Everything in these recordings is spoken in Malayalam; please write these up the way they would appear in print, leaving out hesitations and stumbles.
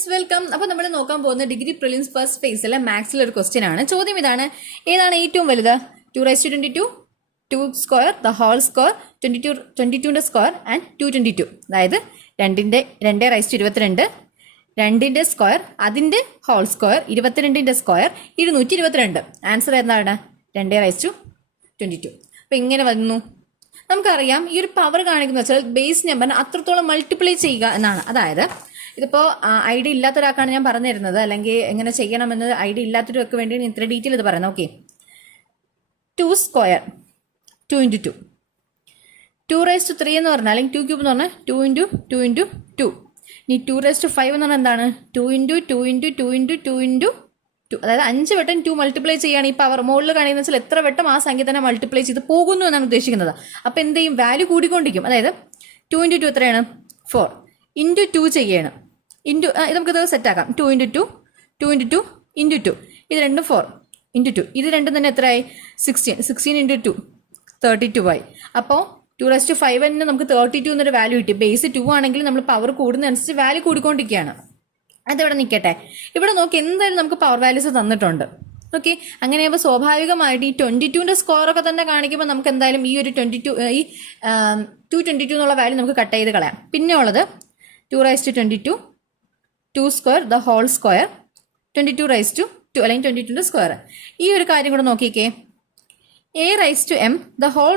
Friends welcome. അപ്പോൾ നമ്മൾ നോക്കാൻ പോകുന്ന ഡിഗ്രി പ്രിലിംസ് ഫസ്റ്റ് ഫേസിലെ മാത്സിലെ ഒരു ക്വസ്റ്റ്യൻ ആണ്. ചോദ്യം ഇതാണ്: ഏതാണ് ഏറ്റവും വലുത്? 2^22, 2 സ്ക്വയർ, ദ ഹോൾ സ്ക്വയർ, 22ന്റെ സ്ക്വയർ ആൻഡ് 222. അതായത് 2^22, 2ന്റെ സ്ക്വയർ, അതിന്റെ ഹോൾ സ്ക്വയർ, 22ന്റെ സ്ക്വയർ, 222. ആൻസർ എന്താണ്? 2^22. അപ്പൊ ഇങ്ങനെ വന്നു. നമുക്കറിയാം ഈ ഒരു പവർ കാണിക്കുന്ന വെച്ചാൽ ബേസ് നമ്പറിന് അത്രത്തോളം മൾട്ടിപ്ലൈ ചെയ്യുക എന്നാണ്. അതായത് ഇതിപ്പോൾ ഐഡിയ ഇല്ലാത്ത ഒരാൾക്കാണ് ഞാൻ പറഞ്ഞു തരുന്നത്, അല്ലെങ്കിൽ എങ്ങനെ ചെയ്യണമെന്ന് ഐഡിയ ഇല്ലാത്തവർക്ക് വേണ്ടി ഇത്ര ഡീറ്റെയിൽ ഇത് പറയുന്നത്. ഓക്കെ, 2 സ്ക്വയർ 2 × 2, 2^3 എന്ന് പറഞ്ഞാൽ, അല്ലെങ്കിൽ 2³ എന്ന് പറഞ്ഞാൽ 2 × 2 × 2. ഇനി 2^5 എന്ന് പറഞ്ഞാൽ എന്താണ്? 2 × 2 × 2 × 2 × 2. അതായത് 5 വട്ടം 2 മൾട്ടിപ്ലൈ ചെയ്യാണ് ഈ പവർ. മുകളിൽ കാണിക്കുന്ന വെച്ചാൽ എത്ര വട്ടം ആ സംഖ്യ തന്നെ മൾട്ടിപ്ലൈ ചെയ്ത് പോകുന്നു എന്നാണ് ഉദ്ദേശിക്കുന്നത്. അപ്പോൾ എന്ത് ചെയ്യും? വാല്യൂ കൂടിക്കൊണ്ടിരിക്കും. അതായത് 2 × 2 എത്രയാണ്? 4 × 2 ചെയ്യണം. ഇത് നമുക്കിത് സെറ്റാക്കാം. 2 × 2, 2 × 2 × 2. ഇത് രണ്ടും 4 × 2. ഇത് രണ്ടും തന്നെ എത്രയായി? 16 × 2 32 ആയി. അപ്പോൾ 2^5 തന്നെ നമുക്ക് 32 എന്നൊരു വാല്യൂ കിട്ടി. ബേസ് 2 ആണെങ്കിൽ നമ്മൾ പവർ കൂടുന്നതനുസരിച്ച് വാല്യൂ കൂടിക്കൊണ്ടിരിക്കുകയാണ്. അതിവിടെ നിൽക്കട്ടെ. ഇവിടെ നോക്കി, എന്തായാലും നമുക്ക് പവർ വാല്യൂസ് തന്നിട്ടുണ്ട്. ഓക്കെ, അങ്ങനെയാകുമ്പോൾ സ്വാഭാവികമായിട്ട് ഈ 22ന്റെ സ്കോറൊക്കെ തന്നെ കാണിക്കുമ്പോൾ നമുക്ക് എന്തായാലും ഈ ഒരു 222 എന്നുള്ള വാല്യൂ നമുക്ക് കട്ട് ചെയ്ത് കളയാം. പിന്നെ ഉള്ളത് 2^22, 2 സ്ക്വയർ, ദ ഹോൾ സ്ക്വയർ, 22^2 അല്ലെങ്കിൽ 22ന്റെ സ്ക്വയർ. ഈ ഒരു കാര്യം കൂടെ നോക്കിക്കേ. a⁻m, ദ ഹോൾ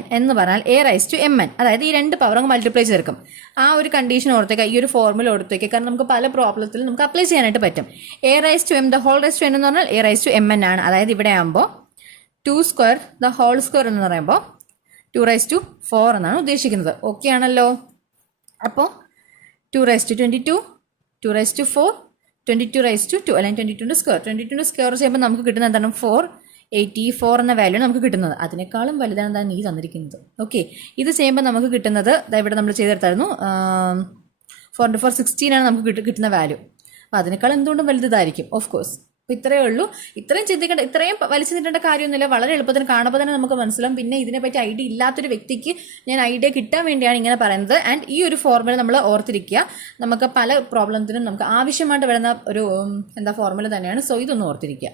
n എന്ന് പറഞ്ഞാൽ a⁻mn. അതായത് ഈ രണ്ട് പവർ അങ്ങ് മൾട്ടിപ്ലൈ ചേർക്കും. ആ ഒരു കണ്ടീഷൻ ഓർത്തേക്കുക, ഈ ഒരു ഫോർമുല ഓർത്തേക്കുക. കാരണം നമുക്ക് പല പ്രോബ്ലത്തിലും നമുക്ക് അപ്ലൈ ചെയ്യാനായിട്ട് പറ്റും. a⁻m, ദ ഹോൾ n എന്ന് പറഞ്ഞാൽ a⁻mn ആണ്. അതായത് ഇവിടെ ആകുമ്പോൾ 2 സ്ക്വയർ, ദ ഹോൾ സ്ക്വയർ എന്ന് പറയുമ്പോൾ 2^4 എന്നാണ് ഉദ്ദേശിക്കുന്നത്. ഓക്കെ ആണല്ലോ? അപ്പോൾ 2^22, 2^4, 22^2 അല്ലെങ്കിൽ 22ന്റെ സ്ക്വയർ. 22ന്റെ സ്ക്വയർ ചെയ്യുമ്പോൾ നമുക്ക് കിട്ടുന്ന എന്താണ്? 484 എന്ന വാല്യൂ നമുക്ക് കിട്ടുന്നത്. അതിനേക്കാളും വലുതാണ് ഈ തന്നിരിക്കുന്നത്. ഓക്കെ, ഇത് ചെയ്യുമ്പോൾ നമുക്ക് കിട്ടുന്നത് ഇവിടെ നമ്മൾ ചെയ്തെടുത്തായിരുന്നു 4 × 4 16 ആണ് നമുക്ക് കിട്ടുന്ന വാല്യൂ. അപ്പോൾ അതിനേക്കാൾ എന്തുകൊണ്ടും വലുതായിരിക്കും ഓഫ് കോഴ്സ്. അപ്പോൾ ഇത്രയേ ഉള്ളൂ. ഇത്രയും ചിന്തിക്കേണ്ട, ഇത്രയും വലിച്ചു നീട്ടേണ്ട കാര്യമൊന്നുമില്ല. വളരെ എളുപ്പത്തിന് കാണുമ്പോൾ തന്നെ നമുക്ക് മനസ്സിലാവും. പിന്നെ ഇതിനെപ്പറ്റി ഐഡിയ ഇല്ലാത്തൊരു വ്യക്തിക്ക് ഞാൻ ഐഡിയ കിട്ടാൻ വേണ്ടിയാണ് ഇങ്ങനെ പറയുന്നത്. ആൻഡ് ഈ ഒരു ഫോർമുല നമ്മൾ ഓർത്തിരിക്കുക. നമുക്ക് പല പ്രോബ്ലത്തിനും നമുക്ക് ആവശ്യമായിട്ട് വരുന്ന ഒരു ഫോർമുല തന്നെയാണ്. സോ ഇതൊന്ന് ഓർത്തിരിക്കുക.